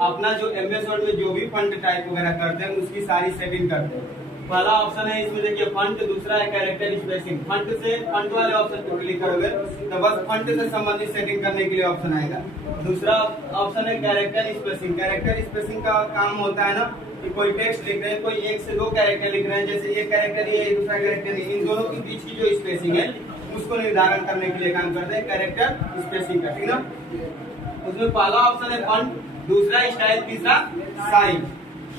अपना जो MS word में जो भी फंट टाइप वगैरह करते हैं उसकी सारी सेटिंग करते हैं। पहला ऑप्शन है इसमें देखिए फंट, दूसरा है कैरेक्टर स्पेसिंग। फंट वाले ऑप्शन पे क्लिक करोगे तो बस फंट से संबंधित सेटिंग करने के लिए ऑप्शन आएगा। दूसरा ऑप्शन है कैरेक्टर स्पेसिंग। कैरेक्टर स्पेसिंग का काम होता है ना कि कोई टेक्स्ट लिख रहे हैं, कोई 1 से 2 कैरेक्टर लिख रहे हैं, जैसे ये कैरेक्टर ये दूसरा कैरेक्टर, इन दोनों के बीच की जो स्पेसिंग है उसको निर्धारण करने के लिए काम करते हैं कैरेक्टर स्पेसिंग का, ठीक ना। उसमें पहला ऑप्शन है फंट, दूसरा स्टाइल, तीसरा साइज।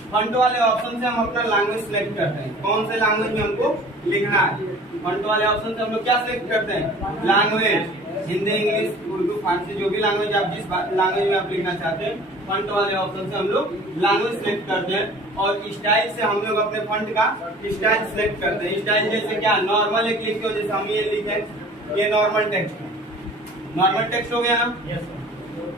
फंट वाले ऑप्शन से हम अपना लैंग्वेज सिलेक्ट करते हैं, कौन से लैंग्वेज में हमको लिखना है। फंट वाले ऑप्शन से हम लोग क्या सिलेक्ट करते हैं, लैंग्वेज, हिंदी, इंग्लिश, उर्दू, फारसी, जो भी लैंग्वेज आप जिस लैंग्वेज में आप लिखना चाहते हैं, फंट वाले ऑप्शन से हम लोग लैंग्वेज सिलेक्ट करते हैं। और स्टाइल से हम लोग अपने फंट का स्टाइल सिलेक्ट करते हैं। स्टाइल जैसे क्या, नॉर्मल एक लिखते हो, जैसे हम ये लिखे, ये नॉर्मल टेक्स्ट हो गया ना।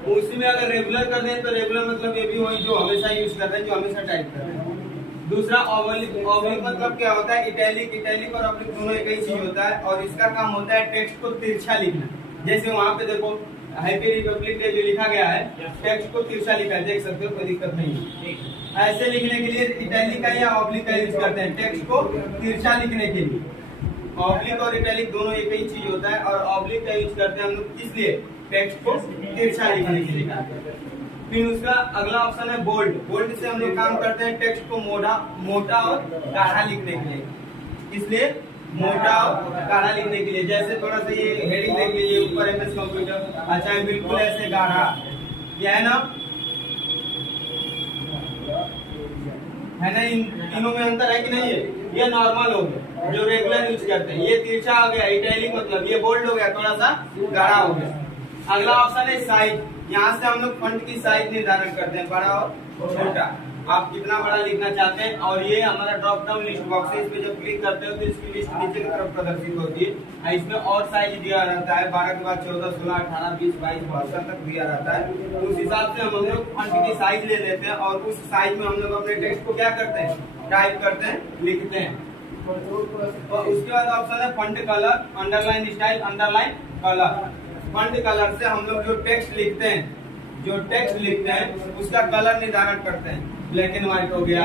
उसी में अगर रेगुलर कर दें तो रेगुलर मतलब ये भी वही जो हमेशा यूज कर रहे हैं, जो हमेशा टाइप कर रहे हैं। दूसरा ऑब्लिक मतलब क्या होता है, इटैलिक और ऑब्लिक दोनों एक ही चीज होता है और इसका काम होता है टेक्स्ट को तिरछा लिखना। जैसे वहाँ पे देखो हैप्पी रिपब्लिक डे जो लिखा गया है, टेक्स्ट को तिरछा लिखा है, देख सकते हो, कोई दिक्कत नहीं है। ऐसे लिखने के लिए इटैलिक का या ऑब्लिक का यूज करते हैं, टेक्स्ट को तिरछा लिखने के लिए। ऑब्लिक और इटैलिक दोनों एक ही चीज होता है और ऑब्लिक का यूज करते हैं हम लोग किस लिए, टेक्स्ट को तिरछा लिखने के लिए। फिर उसका अगला ऑप्शन है बोल्ड। बोल्ड से हम लोग काम करते हैं टेक्स्ट को मोटा और गाढ़ा लिखने के लिए, इसलिए मोटा और गाढ़ा लिखने के लिए। जैसे थोड़ा सा ये हेडिंग देख लीजिए ऊपर, MS कंप्यूटर, अच्छा है, बिल्कुल ऐसे गाढ़ा, यह है ना, इन तीनों में अंतर है कि नहीं है। ये नॉर्मल हो गया जो रेगुलर यूज करते हैं, ये तिरछा हो गया इटैलिक, मतलब ये बोल्ड हो गया, थोड़ा सा गाढ़ा हो गया। अगला ऑप्शन है साइज। यहाँ से हम लोग फंट की साइज निर्धारण करते हैं, बड़ा और छोटा, आप कितना बड़ा लिखना चाहते हैं। और ये हमारा ड्रॉप डाउन लिस्ट बॉक्स है, इस पे जब क्लिक करते हो तो इसकी लिस्ट नीचे की तरफ प्रदर्शित होती है। इसमें और साइज दिया रहता है, 12 के बाद 14, 16, 18, 20, 22, 62 तक दिया रहता है। उस हिसाब से हम लोग फंट की साइज ले लेते हैं और उस साइज में हम लोग अपने टेक्स्ट को क्या करते हैं, टाइप करते हैं, लिखते हैं। और उसके बाद ऑप्शन है font colour, underline style, underline colour. Font colour से हम लोग जो टेक्स्ट लिखते हैं उसका कलर निर्धारण करते हैं। ब्लैक एंड व्हाइट हो गया,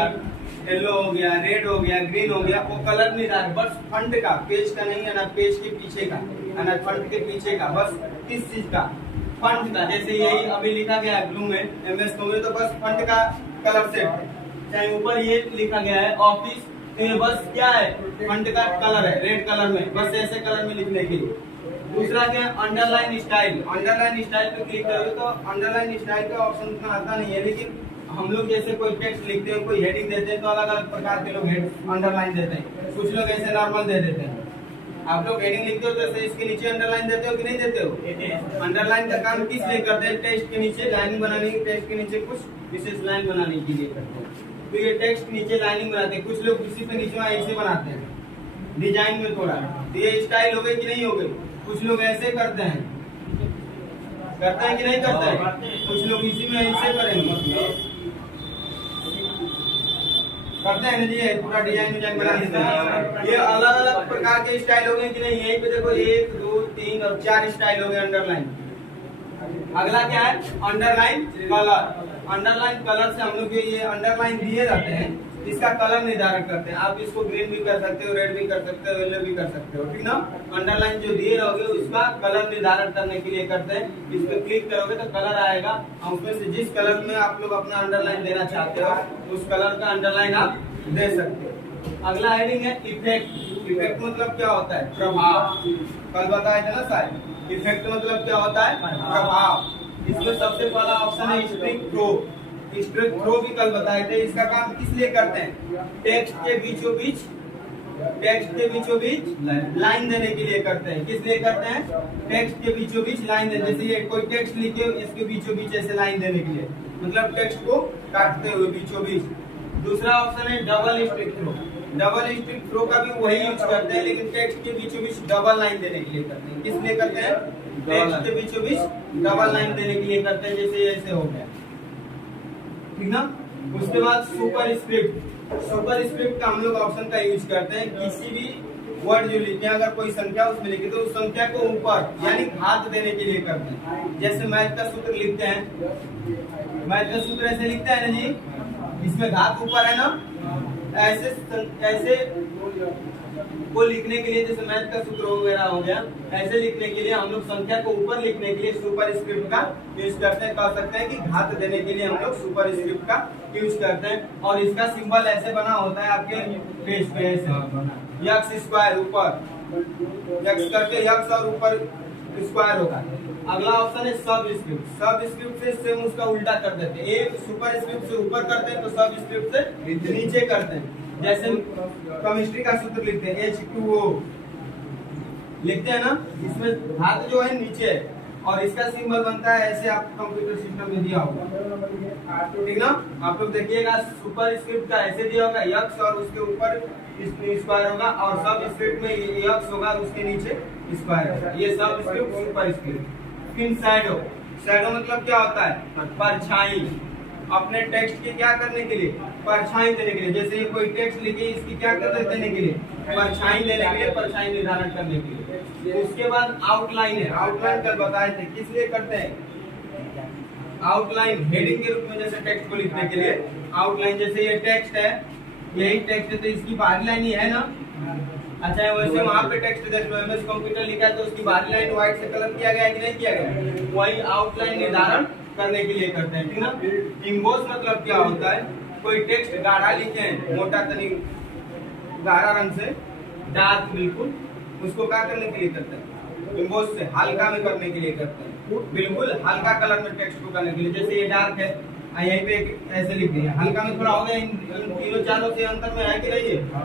येलो हो गया, रेड हो गया, ग्रीन हो गया, वो कलर निर्धारण बस फंट का, पेज का नहीं है ना, पेज के पीछे का है ना, फंट के पीछे का, बस किस चीज का, फंट का। जैसे यही अभी लिखा गया है ब्लू में, MS में, तो बस फंट का कलर सेट है। चाहे ऊपर ये लिखा गया है ऑफिस, तो ये बस क्या है, फंट का कलर है, रेड कलर में, बस ऐसे कलर में लिखने के लिए। दूसरा क्या है, अंडरलाइन स्टाइल। अंडरलाइन स्टाइल पे क्लिक करोगे तो अंडरलाइन स्टाइल का ऑप्शन उतना आता नहीं है, लेकिन हम लोग जैसे कोई टेक्स्ट लिखते हैं, कोई हेडिंग देते हैं, तो अलग अलग प्रकार के लोग अंडरलाइन देते हैं। कुछ लोग ऐसे नॉर्मल दे देते हैं। आप लोग हेडिंग लिखते हो तो इसके नीचे अंडरलाइन देते हो कि नहीं देते हो। अंडरलाइन का काम किस लिए करते हैं, टेक्स्ट के नीचे लाइनिंग बनाने की, टेक्स्ट के नीचे कुछ विशेष लाइन बनाने के लिए करते हैं। तो ये टेक्स्ट नीचे लाइनिंग बनाते हैं, कुछ लोग इसी पे नीचे ऐसे बनाते हैं डिजाइन में थोड़ा, तो ये स्टाइल हो गई कि नहीं हो गई। कुछ लोग ऐसे करते हैं कि नहीं करते हैं, कुछ लोग इसी में ऐसे करेंगे, करते हैं जी, पूरा डिजाइन बना देते हैं। ये अलग अलग प्रकार के स्टाइल हो गए कि नहीं। यहीं पे देखो 1, 2, 3 और 4 स्टाइल हो गए अंडरलाइन। अगला क्या है, अंडरलाइन कलर। अंडरलाइन कलर से हम लोग ये अंडरलाइन दिए जाते हैं, इसका कलर निर्धारण करते हैं। आप इसको ग्रीन भी कर सकते हो, रेड भी कर सकते हो, येलो भी कर सकते हो, ठीक ना। अंडरलाइन जो दिए रहोगे उसका कलर निर्धारण करने के लिए करते हैं। इस पे क्लिक करोगे तो कलर आएगा, उसमें से जिस कलर में आप लोग अपना अंडरलाइन देना चाहते हो उस कलर का अंडरलाइन आप दे सकते हो। अगला हेडिंग है इफेक्ट। इफेक्ट मतलब क्या होता है, प्रभाव। कल बताया था ना साहब, इफेक्ट मतलब क्या होता है, प्रभाव। इसमें सबसे पहला ऑप्शन है स्ट्रिक थ्रो। स्ट्रिक थ्रो भी कल बताए थे। इसका काम किस लिए करते हैं, टेक्स्ट के बीचों बीच लाइन देने के लिए करते हैं। किस लिए करते हैं, टेक्स्ट के बीचों बीच लाइन देने। जैसे ये कोई टेक्स्ट लिखे, इसके बीचों बीच ऐसे लाइन देने के लिए, मतलब टेक्स्ट को काटते हुए बीचों बीच। दूसरा ऑप्शन है double strikethrough. Double strikethrough का भी वही यूज करते हैं, लेकिन टेक्स्ट के बीचों बीच डबल लाइन देने के लिए करते हैं। किस लिए करते हैं, टेक्स्ट के बीचों बीच डबल लाइन देने के लिए करते हैं, जैसे ऐसे हो गया, ठीक ना। उसके बाद सुपर स्क्रिप्ट। सुपर स्क्रिप्ट का हम लोग ऑप्शन का यूज करते हैं, किसी भी वर्ड जो लिखे हैं, अगर कोई संख्या उसमें लिखी तो उस संख्या को ऊपर यानी घात देने के लिए करते हैं। जैसे मैथ का सूत्र लिखते हैं, मैथ का सूत्र ऐसे लिखते हैं ना जी, इसमें घात ऊपर है ना, ऐसे को लिखने के लिए, जैसे मैथ का सूत्र वगैरह हो गया, ऐसे लिखने के लिए हम लोग संख्या को ऊपर लिखने के लिए सुपर स्क्रिप्ट का यूज करते हैं। कह सकते हैं कि घात देने के लिए हम लोग सुपर स्क्रिप्ट का यूज करते हैं। और इसका सिंबल ऐसे बना होता है आपके पेज पे, ऐसे यक्स स्क्वायर, ऊपर यक्स करके यक्स और ऊपर स्क्वायर होगा। अगला ऑप्शन है सब स्क्रिप्ट। सब स्क्रिप्ट से सेम उसका उल्टा कर देते हैं, एक सुपर स्क्रिप्ट से ऊपर करते हैं तो सब स्क्रिप्ट से नीचे करते हैं। जैसे केमिस्ट्री का सूत्र लिखते हैं H2O लिखते हैं ना, इसमें घात जो है नीचे है और इसका सिंबल बनता है ऐसे, आप कंप्यूटर सिस्टम में दिया होगा, ठीक ना। आप लोग देखिएगा सुपर स्क्रिप्ट का ऐसे दिया होगा यक्स और उसके ऊपर स्क्वायर होगा, और सब स्क्रिप्ट में यक्स होगा उसके नीचे स्क्वायर होगा। ये सब स्क्रिप्ट सुपर स्क्रिप्ट। फिर शैडो। शैडो मतलब क्या होता है? परछाई। अपने टेक्स्ट के क्या करने के लिए? परछाई देने के लिए। जैसे ये कोई टेक्स्ट लिखे, इसकी क्या कर देने के लिए? परछाई देने के लिए, परछाई निर्धारण करने के लिए। उसके बाद आउटलाइन है। आउटलाइन कल बताए थे, किस लिए करते हैं? आउटलाइन हेडिंग के रूप में, जैसे टेक्स्ट को लिखने के लिए आउटलाइन। जैसे ये टेक्स्ट है, यही टेक्स्ट है तो इसकी बाहरी लाइन ही है ना। अच्छा, वैसे वहाँ पे टेक्स्ट देख लो, MS कंप्यूटर लिखा है तो उसकी बाहरी लाइन व्हाइट से कलर किया गया है कि नहीं किया गया? वही आउटलाइन निर्धारण करने के लिए करते हैं, ठीक ना। इम्बोस मतलब क्या होता है? कोई टेक्स्ट गाढ़ा लिखे हैं, मोटा तनी गाढ़ा रंग से, डार्क बिल्कुल, उसको क्या करने के लिए करते हैं? इम्बोस से हल्का में करने के लिए करते हैं, बिल्कुल हल्का कलर में टेक्स्ट को करने के लिए। जैसे ये डार्क है, यहीं पे ऐसे लिख दिया, हल्का में थोड़ा हो गया। इन तीनों चारों से अंतर में है कि नहीं है?